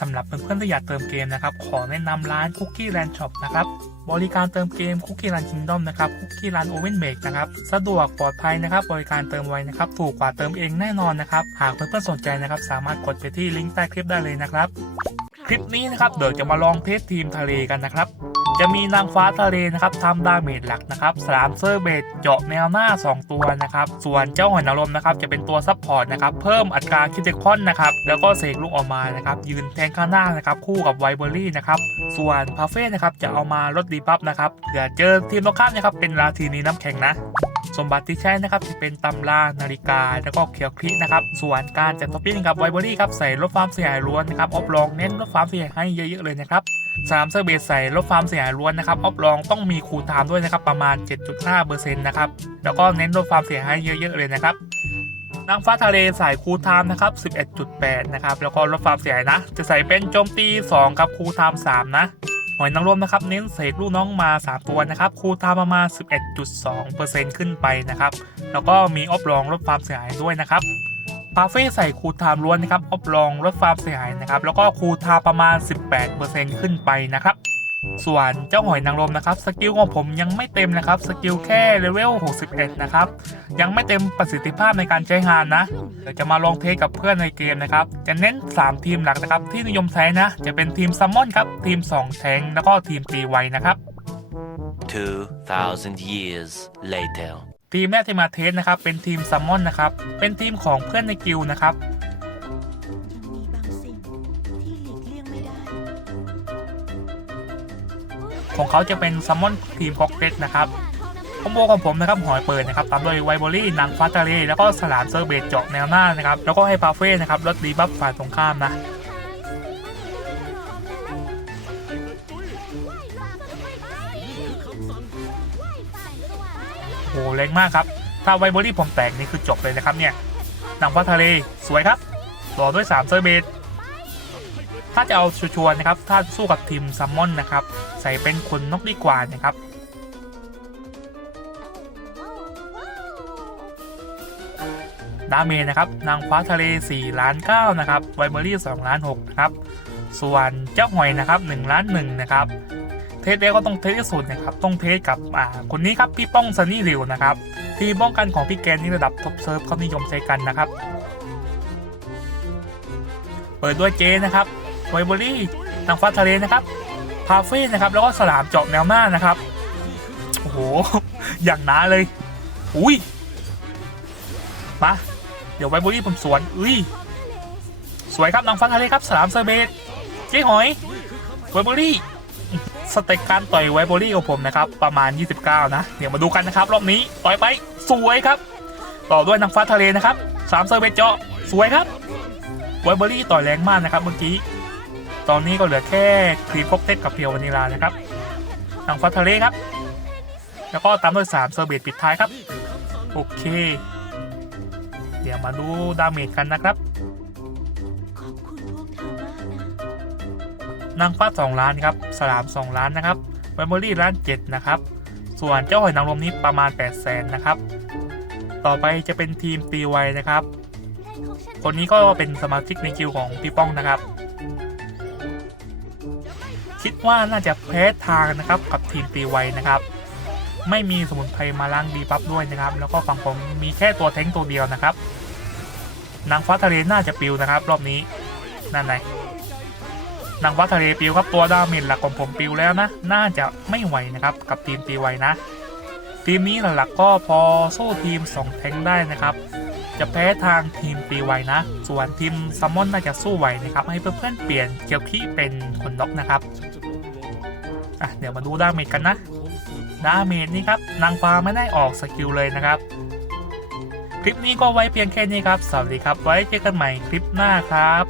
สำหรับเพื่อนๆที่อยากเติมเกมนะครับ ขอแนะนำร้านคุกกี้แลนด์ช็อปนะครับ บริการเติมเกมคุกกี้แลนด์คิงดอมนะครับ Cookie Land Oven Make นะครับ สะดวกปลอดภัยนะครับ บริการเติมไวนะครับ ถูกกว่าเติมเองแน่นอนนะครับ หากเพื่อนๆสนใจนะครับ สามารถกดไปที่ลิงก์ใต้คลิปได้เลยนะครับ คลิปนี้นะครับ เดี๋ยวจะมาลองเทสทีมทะเลกันนะครับ จะมีนางฟ้าทะเลนะครับทำดาเมจหลักนะครับสามเซอร์เบดเจาะแนวหน้า 2 ตัวนะครับ ส่วนเจ้าหอยนางรมนะครับจะเป็นตัวซับพอร์ตนะครับ เพิ่มอัตราคิดเดคอนนะครับ แล้วก็เสกลูกออกมานะครับ ยืนแทงข้างหน้านะครับ คู่กับไวเบอรี่นะครับ ส่วนพาเฟ่นะครับจะเอามาลดดีบัฟนะครับเผื่อเจอทีมตรงข้ามนะครับเป็นราทีนีน้ำแข็งนะ สมบัติที่ใช้นะครับจะเป็นตำรานาฬิกา แล้วก็เขียวคลินะครับ ส่วนการจัดท็อปปิ้งกับไวเบอรี่ครับใส่ลดความเสียหายล้วนนะครับออฟลองเน้นลดความเสียหายให้เยอะๆเลยนะครับสามเซอร์เบสใส่ลดความเสียหายล้วนนะครับออฟลองต้องมีคูลไทม์ด้วยนะครับประมาณ 7.5%นะครับแล้วก็เน้นลดความเสียหายเยอะๆเลยนะครับนางฟ้าทะเลใส่คูลไทม์นะครับ 11.8 นะครับ แล้วก็ลดความเสียหายนะ จะใส่เป็นโจมตี 2 ครับคูลไทม์3นะ หอยนางรมนะครับเน้นเสกลูกน้องมา 3 ตัวนะครับคูลไทม์ประมาณ 11.2%ขึ้นไปนะครับแล้วก็มีออฟรองลดความเสียหายด้วยนะครับปาเฟ่ใส่คูทามล้วนนะครับออฟรองลดความเสียหายนะครับแล้วก็คูทม์ประมาณ 18%ขึ้นไปนะครับ ส่วนเจ้าหอยนางรมนะครับสกิลของผมยังไม่เต็มนะครับสกิลแค่เลเวล 61 นะครับ ยังไม่เต็มประสิทธิภาพในการใช้งานนะเดี๋ยวจะมาลองเทสกับเพื่อนในเกมนะครับ จะเน้น 3 ทีมหลักนะครับ ที่นิยมใช้นะ จะเป็นทีมซัมมอนครับ ทีม 2 แทงค์แล้วก็ทีมตีไวนะครับ 2,000 years later. ทีมแรกที่มาเทสนะครับเป็นทีมซัมมอนนะครับเป็นทีมของเพื่อนในกิลด์นะครับ ของเขาจะเป็นซัมมอนทีมพ็อกเก็ตนะครับคอมโบของผมนะครับหอยเปิดนะครับตามด้วยไวโบลี่นางฟ้าทะเลแล้วก็สลามเซอร์เบตเจาะแนวหน้านะครับแล้วก็ให้ปาเฟ่นะครับลดดีบัฟฝ่ายตรงข้ามนะโอ้โหแรงมากครับ ถ้าไวโบลี่ผมแตกนี่คือจบเลยนะครับเนี่ยนางฟ้าทะเลสวยครับต่อด้วย3เซอร์เบต ถ้าจะเอาชัวร์นะครับ ถ้าสู้กับทีมซัมมอนนะครับ ใส่เป็นคนนกดีกว่านะครับ ดาเมจนะครับ นางฟ้าทะเล4ล้าน9นะครับ ไวเบอรี่2ล้าน6นะครับ ส่วนเจ้าหอยนะครับ1ล้าน1นะครับ เทสเดก็ต้องเทสที่สุดนะครับ ต้องเทสกับอ่าคนนี้ครับพี่ป้องซันนี่ริวนะครับ ทีมป้องกันของพี่แกนนี่ระดับท็อปเซิร์ฟเขานิยมใช้กันนะครับ เปิดด้วยเจนะครับ ไวเบอรี่นางฟ้าทะเลนะครับพาเฟ่นะครับ แล้วก็สลามเจาะแนวหน้านะครับ โอ้โห อย่างหนาเลย อุ้ย มา เดี๋ยวไวเบอรี่ผมสวน อุ้ย สวยครับนางฟ้าทะเลครับ สลามเซอร์เบตเจ๊หอย ไวเบอรี่ สเต็กการต่อยไวเบอรี่ของผมนะครับ ประมาณ 29 นะ เดี๋ยวมาดูกันนะครับ รอบนี้ ต่อยไป สวยครับ ต่อด้วยนางฟ้าทะเลนะครับสามเซอร์เบตเจาะ สวยครับ ไวเบอรี่ต่อยแรงมากนะครับเมื่อกี้ ตอนนี้ก็เหลือแค่ครีมพกเต็ดกับเพียววานิลานะครับทางฟ้าทะเลครับ แล้วก็ตามด้วย3เซอร์เบตปิดท้ายครับ โอเค เดี๋ยวมาดูดาเมจกันนะครับนางฟ้า2ล้านครับ สลาม 2 ล้านนะครับไวเบอรี่ล้าน7นะครับ ส่วนเจ้าหอยนางรมนี้ประมาณ 8 0 0แสนนะครับ ต่อไปจะเป็นทีมตีไวนะครับ คนนี้ก็เป็นสมาชิกในคิวของพี่ป้องนะครับ คิดว่าน่าจะแพ้ทางนะครับกับทีมตีไวนะครับ ไม่มีสมุนไพรมาล้างดีบัฟด้วยนะครับ แล้วก็ฝั่งผมมีแค่ตัวแท้งตัวเดียวนะครับ นางฟ้าทะเลน่าจะปิวนะครับ รอบนี้นั่นไงนางฟ้าทะเลปิวครับตัวดาเมจหลักของผมปิวแล้วนะ น่าจะไม่ไหวนะครับกับทีมตีไวนะ ทีมนี้หลักๆก็พอสู้ทีม 2 แท้งได้นะครับ จะแพ้ทางทีมตีไวนะ ส่วนทีมซัมมอนน่าจะสู้ไหวนะครับ ให้เพื่อนๆเปลี่ยนเกียวคีเป็นคนน็อกนะครับ อะเดี๋ยวมาดูดาเมจกันนะ ดาเมจนี่ครับนางฟ้าไม่ได้ออกสกิลเลยนะครับ คลิปนี้ก็ไว้เพียงแค่นี้ครับ สวัสดีครับ ไว้เจอกันใหม่คลิปหน้าครับ